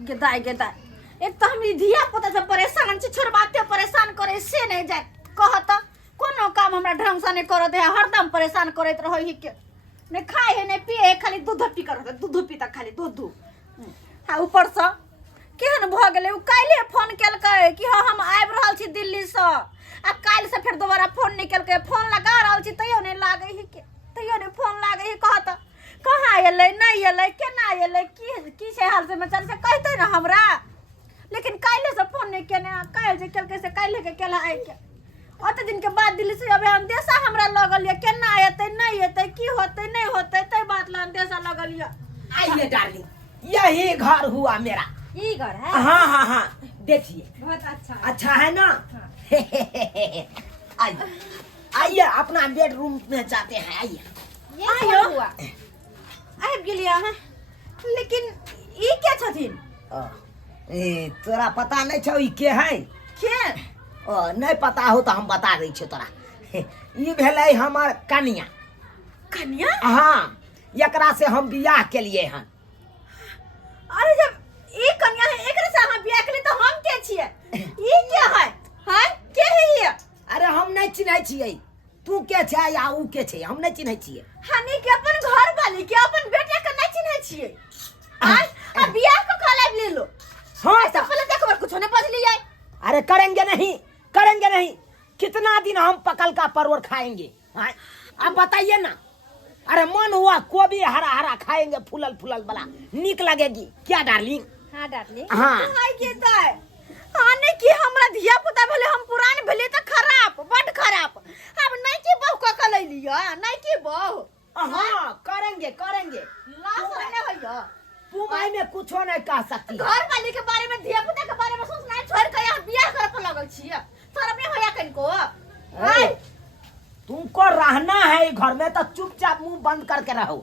गेदाय गेदाय एक तो हम धिया पुता से परेशान छी छोड़बाते परेशान करे से नहीं जाए कहत कोनो काम हमरा ढंग से नहीं करत है हरदम परेशान करत रह ही के नहीं खाए है नहीं पिए है खाली दूध पी कर दूध पीता खाली दूध हां ऊपर से केहन भ गेले उ काल्हि फोन केलकै कि हां हम आबि रहल छी दिल्ली से अब काल्हि से फिर दोबारा फोन नहीं केलकै फोन लगा रहल छी तैयो नहीं लागे ही के तैयो नहीं फोन लागे ही कहत कहाँ एलै नहीं एलै केना एलै की छै हाल समाचार से कहते ना हमरा लेकिन काल्हि से फोन नहीं केने काल्हि जे केलकै से काल्हि के केला आइ के ओते दिन के बाद दिल्ली से अबे अंदेशा हमरा लगल ये केना एतै नहीं एतै की होतै नहीं होतै तै बात ला अंदेशा लगल ये आइए डार्लिंग यही घर हुआ मेरा ई घर है हाँ हाँ हाँ देखिए बहुत अच्छा अच्छा है ना आइए आइए अपना बेडरूम में जाते हैं आइए ये क्या हुआ आबि गेलिए अहाँ लेकिन ई के छथिन ए तोरा पता नहीं छौ ई के है के नहीं पता हो तो हम बता दै छियो तोरा ई भेलै हमर कन्या कन्या हाँ एकरा से हम बियाह केलिए हन अरे जब ई कन्या है एकरे से अहाँ बियाह केलिए तो हम के छियै ई के है हैं के है ये अरे हम नहीं चिन्है छियै तू के छै या ऊ के छै हम नहीं चिन्है छियै हानि के अपन घर वाली के अपन बेटे के नहीं चिन्है छियै आ बियाह को काला ले लो हाँ ऐसा पहले देखो कुछ नहीं पढ़ लिया अरे करेंगे नहीं कितना दिन हम पकल का परवर खाएंगे अब बताइए ना अरे मन हुआ कोबी हरा हरा खाएंगे फूलल फूलल वाला निक लगेगी क्या डार्लिंग हां डार्लिंग हाँ हाय के ताय आने की हमरा धिया पुता भले हम पुरान भले त खराब बड खराब अब नहीं की बहू का कल लिया नहीं की बहू हाँ करेंगे लाश रहने भैया तू माई में कुछो नहीं कह सकती घर वाली के बारे में धिया पुता के बारे में सोचना है छोड़ के यहाँ बियाह करे पर लगल छियै शर्म नहीं होया कनको हाय तुमको रहना है घर में तो चुपचाप मुंह बंद करके रहो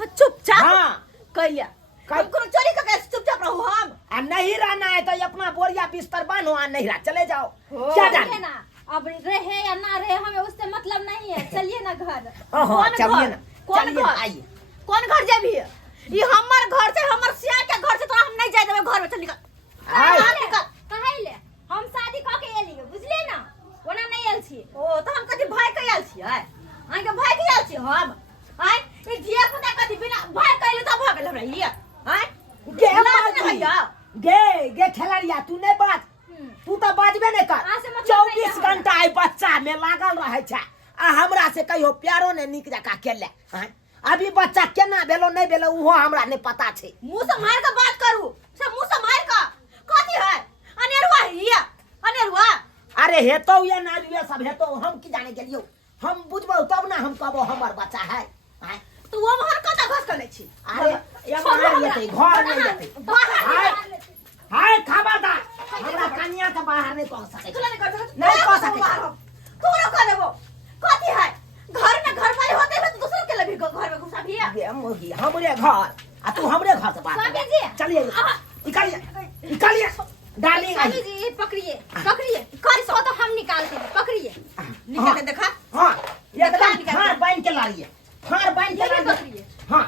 चुपचाप हाँ कहिया हम कोनो चोरी करके चुपचाप रहो हम आ नहीं रहना है तो अपना बोरिया बिस्तर बांधो आ नहीं रहा चले जाओ क्या जाने ना अब रहे या ना रहे हमें उससे मतलब नहीं है चलिए ना घर चलिए ना कौन घर आइए कौन घर जाबी ये हमर घर से हमर सिया के घर से तो हम नहीं जाए देबे घर में चल निकल कहैले हम शादी क के एलियो बुझले ना ओना नहीं आयल छी ओ तो हम कथि भाई के आयल छियै आइ के भाई के आयल छी हम आइ ई धिया पुता कथि बिना भाई कहले तो भ गेल हमरा ये आइ गे खेलरिया तू नहीं बात तू तो बाजबे नहीं कर 24 घंटा आई बच्चा में लागल रहे छै आ हमरा से कहियो प्यारो ने निक जका केले अभी बच्चा केना भेलो नहीं भेलो उहो हमरा नहीं पता छै मुंह से मार के बात करू सब मुंह से मार के कथि है अनेरुआ है ये अनेरुआ अरे हेतो या ना ये सब हेतो हम की जाने गेलियो हम बुझबो तब ना हम कहबो हमर बच्चा है तू वो महर कता घस कर ले छी अरे ये बाहर लेते घर नहीं लेते हाय खबरदार हमरा कन्या के बाहर नहीं कह सके नहीं कह सके तू रो कर देबो कथि है घर में घर वाले होते हैं तो दूसरे के लिए घर में घुसा भी है ये मुर्गी हमरे घर आ तू हमरे घर से बाहर चलिए निकालिए डार्लिंग स्वामी जी पकड़िए कर सो तो हम निकालते हैं पकड़िए निकाल के देखा हां एकदम फाड़ बांध के लाइए फाड़ बांध के लाइए पकड़िए हां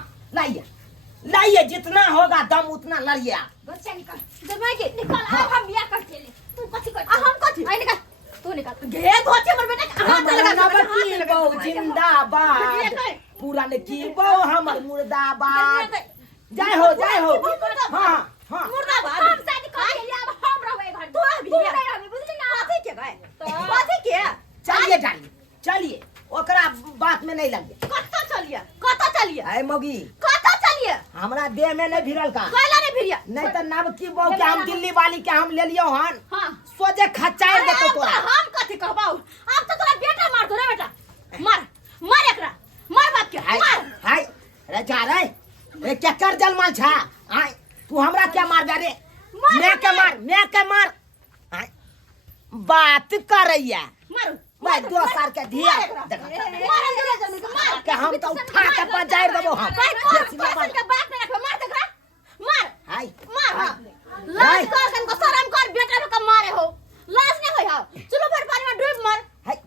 लाइए जितना होगा दम उतना लाइए बच्चा निकाल जमाई के निकाल अब हम बियाह करके ले तू कथि कर हम कथि आई निकाल तू निकाल घे धोचे हमर बेटा हाथ लगा नवकी बहु जिंदाबाद पूरा ने की बहु हमर मुर्दाबाद जय हो हां मुर्दाबाद हम शादी कर के लिए अब हम रहबे घर तू अभी तू नहीं रहबे बुझली ना कथि के गए कथि के चलिए डार्लिंग चलिए ओकरा बात में नहीं लगे कत चलिए आए मोगी कत चलिए हमरा देह में नहीं भिरल का कहला नहीं भिरिया नहीं तो नवकी बहु के हम दिल्ली वाली के हम ले लियो हन हां सोजे खचाए देतो तोरा हम कथि कहबौ अब तो तोरा बेटा मार दो रे बेटा मार एकरा मार बाप के मार हाय रे जा रे क्या कर जलमाल छा हाय तू हमरा क्या मार दे रे मैं के मार हाय बात कर रही है मार मैं 2 साल के धिया मार के हम तो उठा के बजाय देबो हम के बात नहीं रखो मार देखा मार हाय मार लाश कर को शर्म कर बेटा के मारे हो लाश नहीं होय हो चलो भर पानी में डूब मर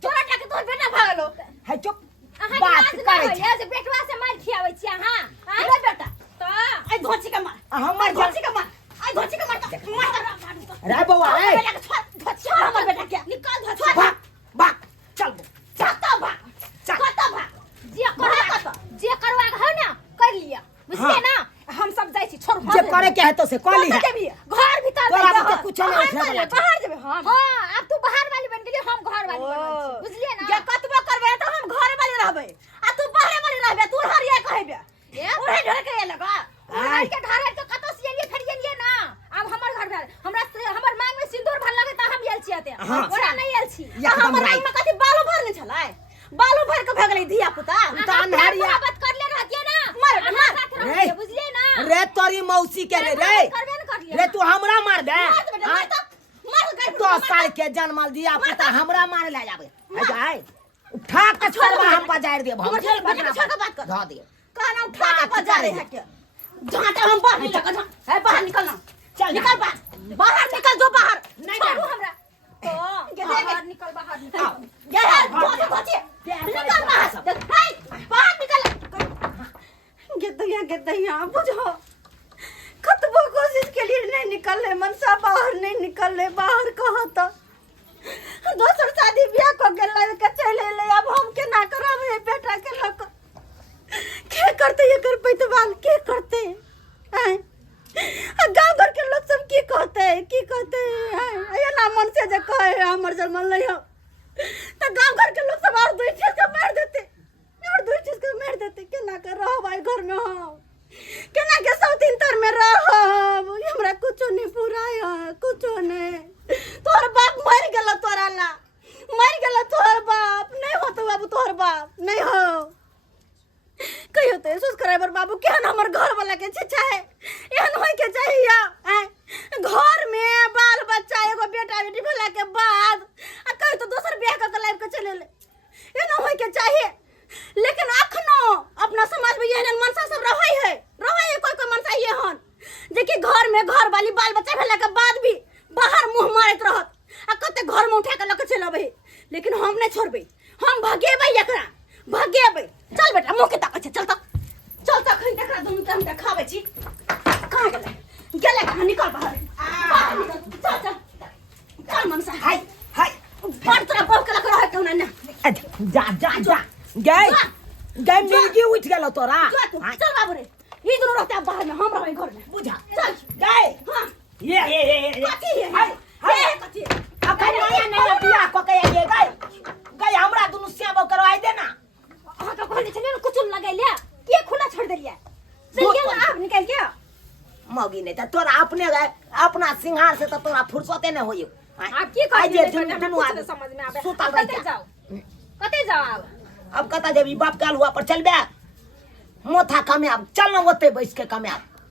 चोरा के तोर बेटा भागलो है चुप बात करे है जे बेटवा से मार खियावे छी हां अरे बेटा तो आई धोची के मार हमर धोची के मार आई धोची रे बउआ रे बेटा के छोड़ हमर बेटा के निकाल धर छोड़ भाग भाग चल जाता भाग जाता भाग जे करवा है ना कर लिया बुझलिए ना हम सब जाई छी छोड़ जे करे के है तो से कॉली है घर भीतर तोरा के कुछ नहीं उठे वाला बाहर जेबे हम हां अब तू बाहर वाली बन गेली हम घर वाली बनल छी बुझलिए ना जे कतबो करबे त हम घर वाली रहबे आ तू बाहर वाली रहबे तू हरिया कहबे ओरे ढर के लगा घर के ढारे के कतो से एलिए खड़िए ना अब हमर घर भेल हमरा हमर मांग में सिंदूर भर लगे त हम एल छी आते ओरा नहीं एल छी हमर मांग में कथि बालो भर न छलाय बालो भर के भगले धिया पुता त अन्हारिया बात कर ले रहतिए ना मार मार बुझलिए ना रे तोरी मौसी के रे करबे न कर लिया रे तू हमरा मार दे मार गई 10 साल के जन्मल दिया पुता हमरा मार ले जाबे जाए उठा के छोड़वा हम बाजार देब हम छोड़ बात कर ध दे कहना उठा के बाजार है के जहां तक हम बाहर निकल है बाहर निकलना चल निकल बाहर निकल जो बाहर नहीं छोड़ू हमरा बाहर निकल ये निकल बाहर बाहर निकल गिद्दैया बुझो कतबो कोशिश के लिए नहीं निकले मनसा बाहर नहीं निकले बाहर कहा तो दोसर शादी ब्याह को गेल के चले ले अब हम केना करब हे बेटा के लोग के करते ये कर पैतवाल के करते हैं गांव घर के लोग सब की कहते हैं ये ना मन से जे कहे हमर जन्मल नहीं हो तो गांव घर के लोग सब और दो चीज के मार देते केना कर रहो भाई घर में हो केना के सौ तीन तर में रहो हमरा कुछो नहीं पूरा है कुछो नहीं तोर बाप मर गेल तोरा ला मर गेल तोर बाप नहीं हो तो बाबू तोर बाप नहीं हो कहियो तो सब्सक्राइबर बाबू केहन हमर घर वाला के छिछा है एहन होय के चाहिए घर में बाल बच्चा एगो बेटा बेटी भेला के बाद आ कहियो तो दोसर बियाह क के लाइफ के चले ले एना होय के चाहिए लेकिन अखनो अपना समाज में एहन मनसा सब रहै है कोई मनसा ये हन जे कि घर में घर वाली बाल बच्चा भेला के बाद भी बाहर मुंह मारत रहत आ कते घर में उठा के लके चलबे लेकिन हम नहीं छोड़बे हम भगेबै एकरा चल बेटा मुंह के ताक चल खन देखरा दुनु टाइम देखाबै छी कहां गेले कहां निकल बाहर निकल चल मनसा हाय बड़ तरह बहु के लके रहत ना जा गए मिलगी उठ गेलो तोरा चल बाबू रे ई दोनों रहते बाहर में हम रहबै घर में बुझा चल गए हां ये कथी है कथी अखन नया बियाह क के ये गए हमरा दुनु सेवा करवाई दे ना हां तो कहले छले ना कुछ लगा लिया ये खुला छोड़ देलिया चल गेल आप निकल के मौगी नहीं त तोरा अपने गए अपना सिंहार से तो तोरा फुर्सते न होइयो आप की कर जे दुनु समझ में आवे सुतल कते जाओ अब कता जब बाप काल हुआ पर चलबे मोथा कमे अब चल न ओते बैठ के कमे अब